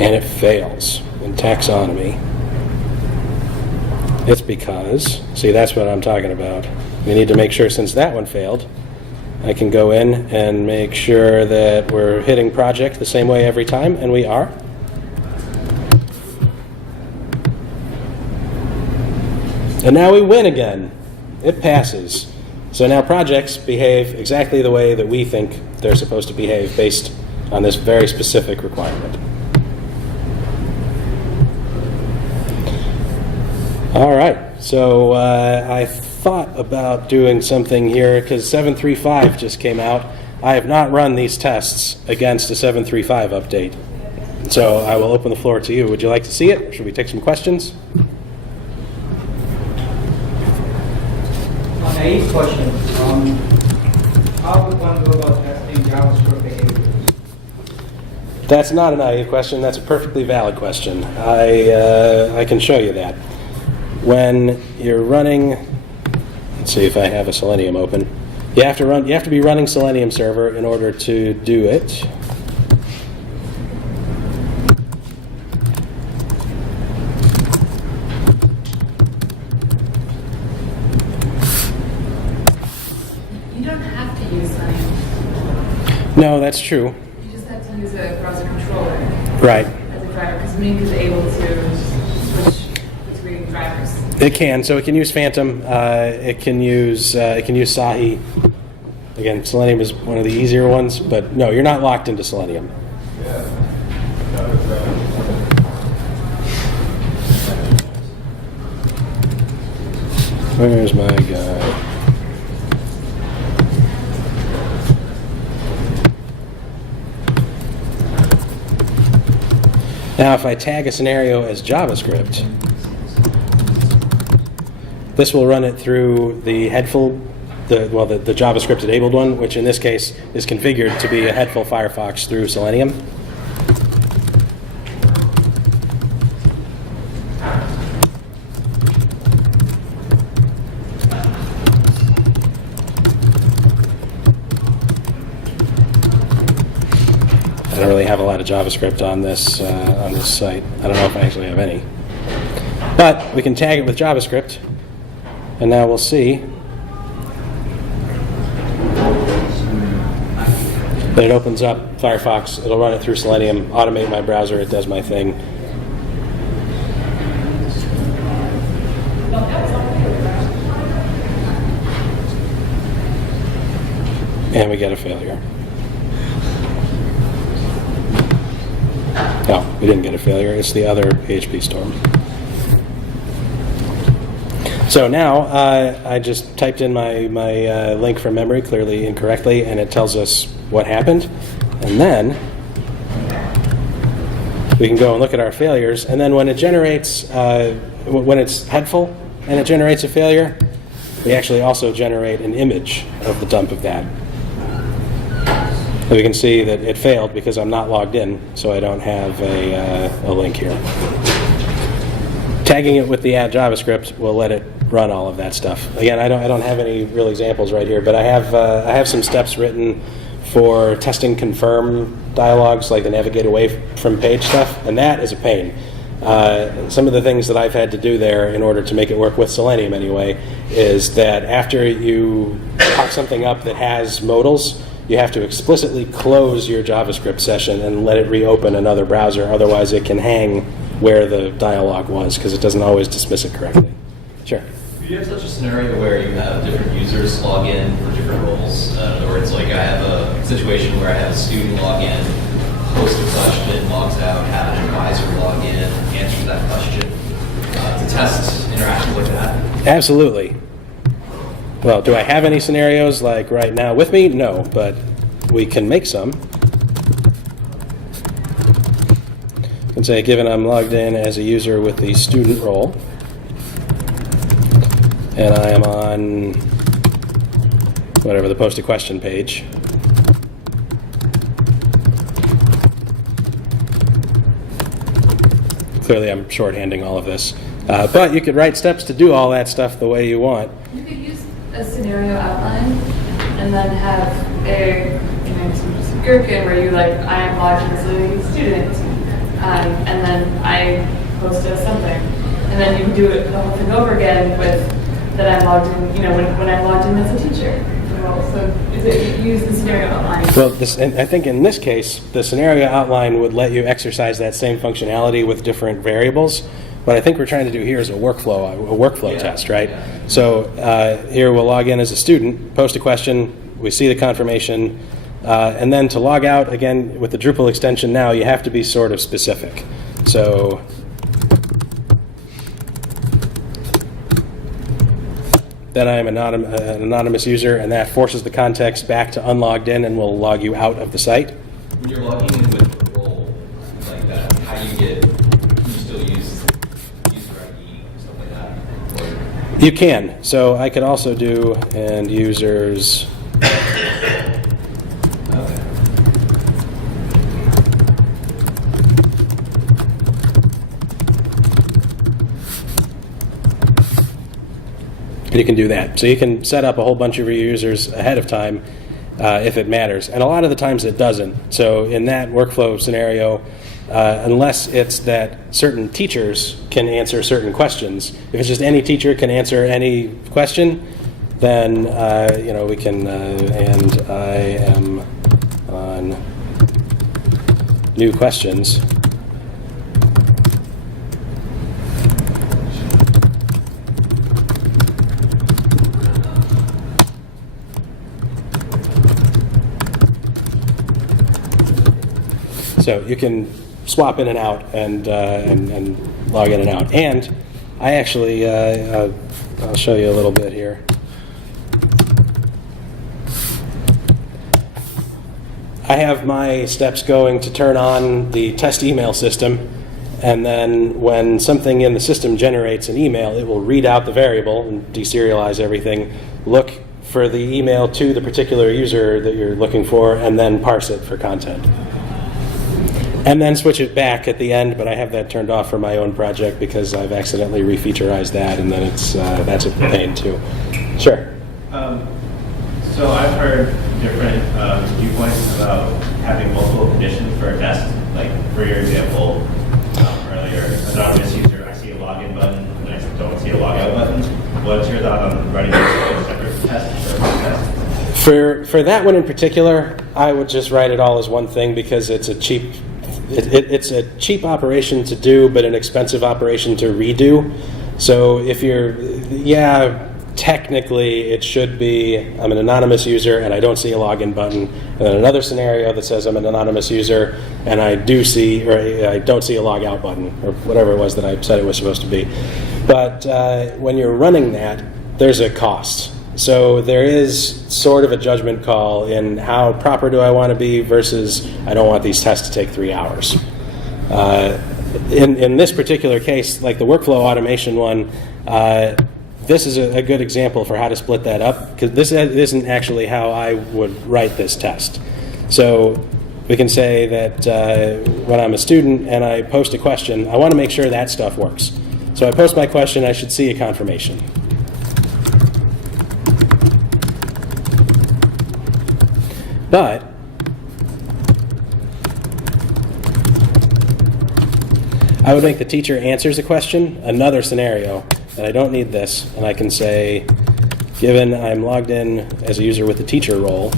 And it fails in taxonomy. It's because, see, that's what I'm talking about. We need to make sure, since that one failed, I can go in and make sure that we're hitting project the same way every time, and we are. And now we win again. It passes. So now projects behave exactly the way that we think they're supposed to behave based on this very specific requirement. All right, so I thought about doing something here because 7.3.5 just came out. I have not run these tests against a 7.3.5 update. So I will open the floor to you. Would you like to see it? Or should we take some questions? Naive question. How would one go about testing JavaScript behaviors? That's not a naive question. That's a perfectly valid question. I can show you that. When you're running, let's see if I have a Selenium open. You have to be running Selenium server in order to do it. No, that's true. You just have to use a browser controller Right. as a driver, because Mink is able to switch between drivers. It can. So it can use Phantom. It can use Sahi. Again, Selenium is one of the easier ones, but no, you're not locked into Selenium. Where's my guy? Now, if I tag a scenario as JavaScript, this will run it through the headful, the JavaScript enabled one, which in this case is configured to be a headful Firefox through Selenium. I don't really have a lot of JavaScript on this site. I don't know if I actually have any. But we can tag it with JavaScript, and now we'll see that it opens up Firefox. It'll run it through Selenium, automate my browser, it does my thing. And we get a failure. No, we didn't get a failure. It's the other PHP storm. So now I just typed in my link from memory, clearly incorrectly, and it tells us what happened. And then we can go and look at our failures. And then when it generates, when it's headful and it generates a failure, we actually also generate an image of the dump of that. We can see that it failed because I'm not logged in, so I don't have a link here. Tagging it with the add JavaScript will let it run all of that stuff. Again, I don't have any real examples right here, but I have some steps written for testing confirm dialogues, like the navigate away from page stuff, and that is a pain. Some of the things that I've had to do there in order to make it work with Selenium anyway is that after you pop something up that has modals, you have to explicitly close your JavaScript session and let it reopen another browser. Otherwise, it can hang where the dialog was because it doesn't always dismiss it correctly. Sure. Do you have such a scenario where you have different users log in for different roles? Or it's like I have a situation where I have a student log in, post a question, logs out, have an advisor log in, answer that question. To test interactions like that? Absolutely. Well, do I have any scenarios like right now with me? No, but we can make some. And say, given I'm logged in as a user with the student role, and I am on whatever the post a question page. Clearly, I'm shorthanding all of this. But you could write steps to do all that stuff the way you want. You could use a scenario outline and then have a some gherkin where you like, I am logged in as a student, and then I post a something. And then you can do it the whole thing over again with that I'm logged in, when I'm logged in as a teacher. So is it use the scenario outline? Well, I think in this case, the scenario outline would let you exercise that same functionality with different variables. What I think we're trying to do here is a workflow test, right? Yeah. So here we'll log in as a student, post a question, we see the confirmation, and then to log out, again, with the Drupal extension now, you have to be sort of specific. So then I am an anonymous user, and that forces the context back to unlogged in and will log you out of the site. When you're logging in with a role like that, how do can you still use user ID, stuff like that? Or You can. So I could also do and users. And you can do that. So you can set up a whole bunch of your users ahead of time if it matters. And a lot of the times it doesn't. So in that workflow scenario, unless it's that certain teachers can answer certain questions, if it's just any teacher can answer any question, then we can, and I am on new questions. So you can swap in and out and log in and out. And I actually, I'll show you a little bit here. I have my steps going to turn on the test email system, and then when something in the system generates an email, it will read out the variable and deserialize everything, look for the email to the particular user that you're looking for, and then parse it for content. And then switch it back at the end, but I have that turned off for my own project because I've accidentally refeaturized that, and then it's that's a pain too. Sure. So I've heard different viewpoints about having multiple conditions for a test. Like for your example earlier, anonymous user, I see a login button and I don't see a logout button. What's your thought on writing a separate test or a test? For that one in particular, I would just write it all as one thing because it's a cheap. It's a cheap operation to do, but an expensive operation to redo. So if you're, technically it should be, I'm an anonymous user and I don't see a login button. And then another scenario that says I'm an anonymous user and I don't see a logout button, or whatever it was that I said it was supposed to be. But when you're running that, there's a cost. So there is sort of a judgment call in how proper do I want to be versus I don't want these tests to take 3 hours. In this particular case, like the workflow automation one, this is a good example for how to split that up, because this isn't actually how I would write this test. So we can say that when I'm a student and I post a question, I want to make sure that stuff works. So I post my question, I should see a confirmation. But I would make the teacher answers a question, another scenario, and I don't need this, and I can say, given I'm logged in as a user with the teacher role,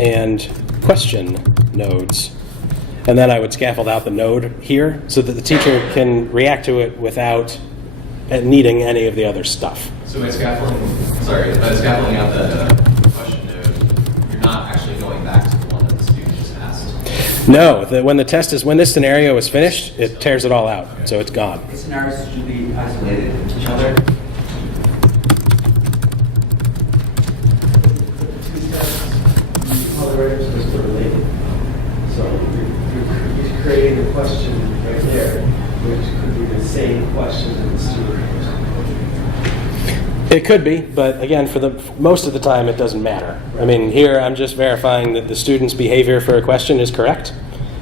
and question nodes. And then I would scaffold out the node here so that the teacher can react to it without needing any of the other stuff. So by scaffolding out the question node, you're not actually going back to the one that the student just asked? No, when this scenario is finished, it tears it all out, so it's gone. The scenarios should be isolated from each other. Algorithms are sort of related. So you're creating a question right there, which could be the same question that the student It could be, but again, for most of the time, it doesn't matter. I mean, here I'm just verifying that the student's behavior for a question is correct,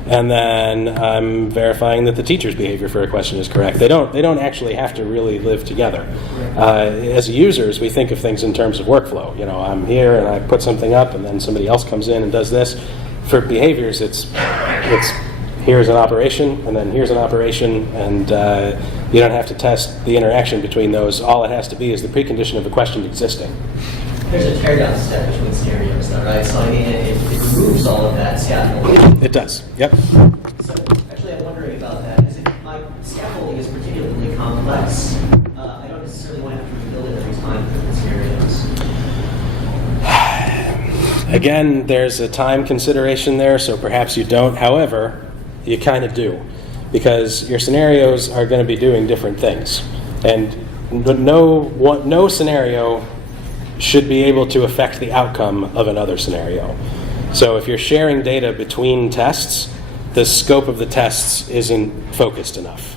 and then I'm verifying that the teacher's behavior for a question is correct. They don't actually have to really live together. As users, we think of things in terms of workflow. You know, I'm here and I put something up, and then somebody else comes in and does this. For behaviors, it's here's an operation, and then here's an operation, and you don't have to test the interaction between those. All it has to be is the precondition of the question existing. There's a teardown step between scenarios, though, right? So I mean, it removes all of that scaffolding. It does. Yep. So actually, I'm wondering about that. Is it my scaffolding is particularly complex? I don't necessarily want to have to rebuild it every time for the scenarios. Again, there's a time consideration there, so perhaps you don't. However, you kind of do, because your scenarios are going to be doing different things, and no scenario should be able to affect the outcome of another scenario. So if you're sharing data between tests, the scope of the tests isn't focused enough.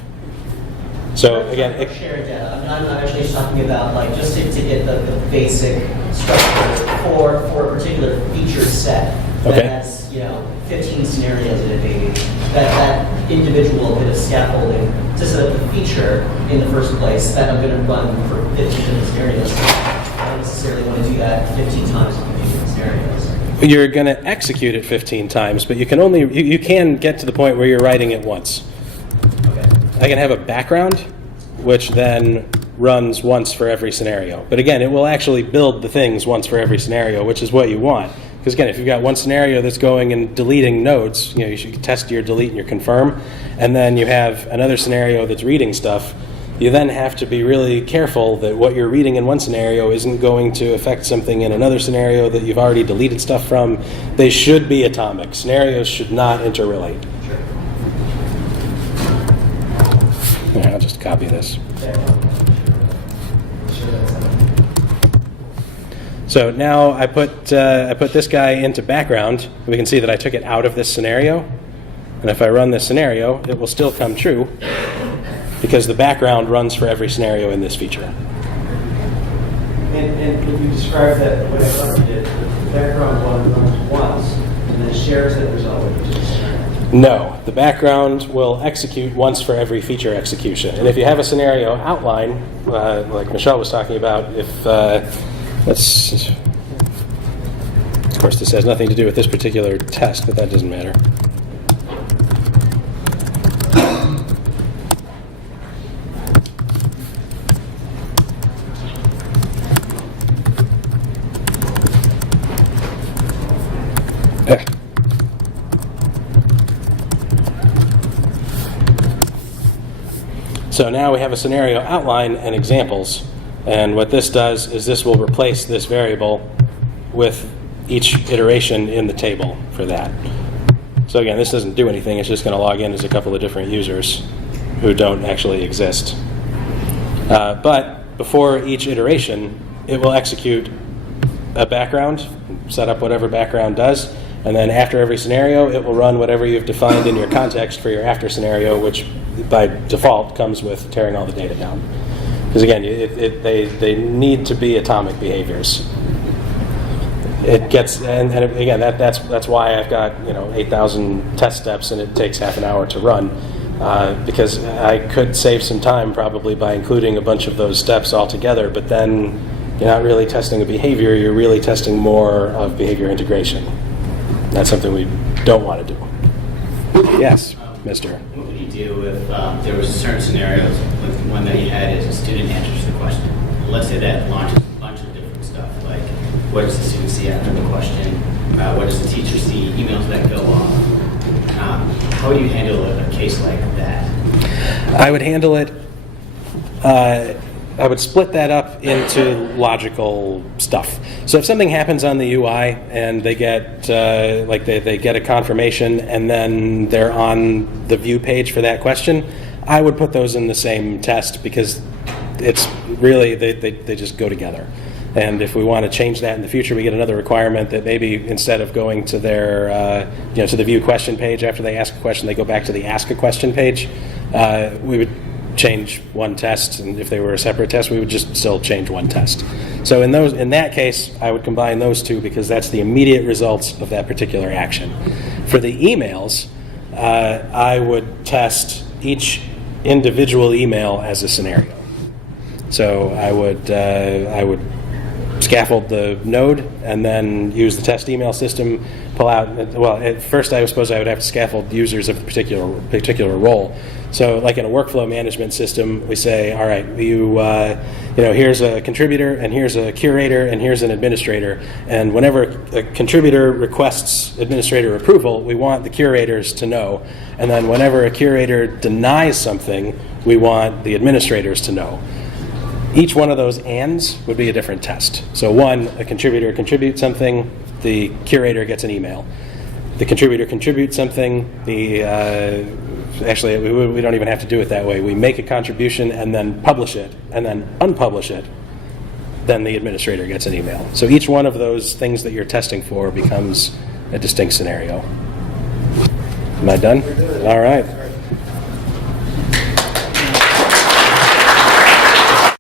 So again, sharing data. I'm not actually just talking about like just to get the basic structure for a particular feature set that has 15 scenarios in it, maybe. That individual bit of scaffolding to set up the feature in the first place that I'm going to run for 15 different scenarios. I don't necessarily want to do that 15 times in 15 different scenarios. you're going to execute it 15 times, but you can get to the point where you're writing it once. Okay. I can have a background, which then runs once for every scenario. But again, it will actually build the things once for every scenario, which is what you want. Because again, if you've got one scenario that's going and deleting nodes, you should test your delete and your confirm, and then you have another scenario that's reading stuff, you then have to be really careful that what you're reading in one scenario isn't going to affect something in another scenario that you've already deleted stuff from. They should be atomic. Scenarios should not interrelate. Yeah, I'll just copy this. So now I put this guy into background. We can see that I took it out of this scenario. And if I run this scenario, it will still come true because the background runs for every scenario in this feature. And if you describe that the way I thought you did, the background one runs once and then shares that result with the scenario. No, the background will execute once for every feature execution. And if you have a scenario outline, like Michelle was talking about, if of course, this has nothing to do with this particular test, but that doesn't matter. So now we have a scenario outline and examples. And what this does is this will replace this variable with each iteration in the table for that. So again, this doesn't do anything. It's just going to log in as a couple of different users who don't actually exist. But before each iteration, it will execute a background, set up whatever background does, and then after every scenario, it will run whatever you've defined in your context for your after scenario, which by default comes with tearing all the data down. Because again, they need to be atomic behaviors. It gets, and again, that's why I've got 8,000 test steps, and it takes half an hour to run. Because I could save some time probably by including a bunch of those steps all together, but then you're not really testing a behavior, you're really testing more of behavior integration. That's something we don't want to do. Yes, Mr. What would you do do if there was certain scenarios, like the one that you had is a student answers the question. Let's say that launches a bunch of different stuff, like what does the student see after the question? What does the teacher see? Emails that go on. How would you handle a case like that? I would handle it, I would split that up into logical stuff. So if something happens on the UI and they get, they get a confirmation and then they're on the view page for that question, I would put those in the same test because it's really, they just go together. And if we want to change that in the future, we get another requirement that maybe instead of going to their, to the view question page after they ask a question, they go back to the ask a question page. We would change one test, and if they were a separate test, we would just still change one test. So in that case, I would combine those two because that's the immediate results of that particular action. For the emails, I would test each individual email as a scenario. So I would scaffold the node and then use the test email system, pull out, well, at first I suppose I would have to scaffold users of a particular role. So like in a workflow management system, we say, all right, here's a contributor and here's a curator and here's an administrator. And whenever a contributor requests administrator approval, we want the curators to know. And then whenever a curator denies something, we want the administrators to know. Each one of those ands would be a different test. So one, a contributor contributes something, the curator gets an email. The contributor contributes something, actually we don't even have to do it that way. We make a contribution and then publish it and then unpublish it. Then the administrator gets an email. So each one of those things that you're testing for becomes a distinct scenario. Am I done? All right.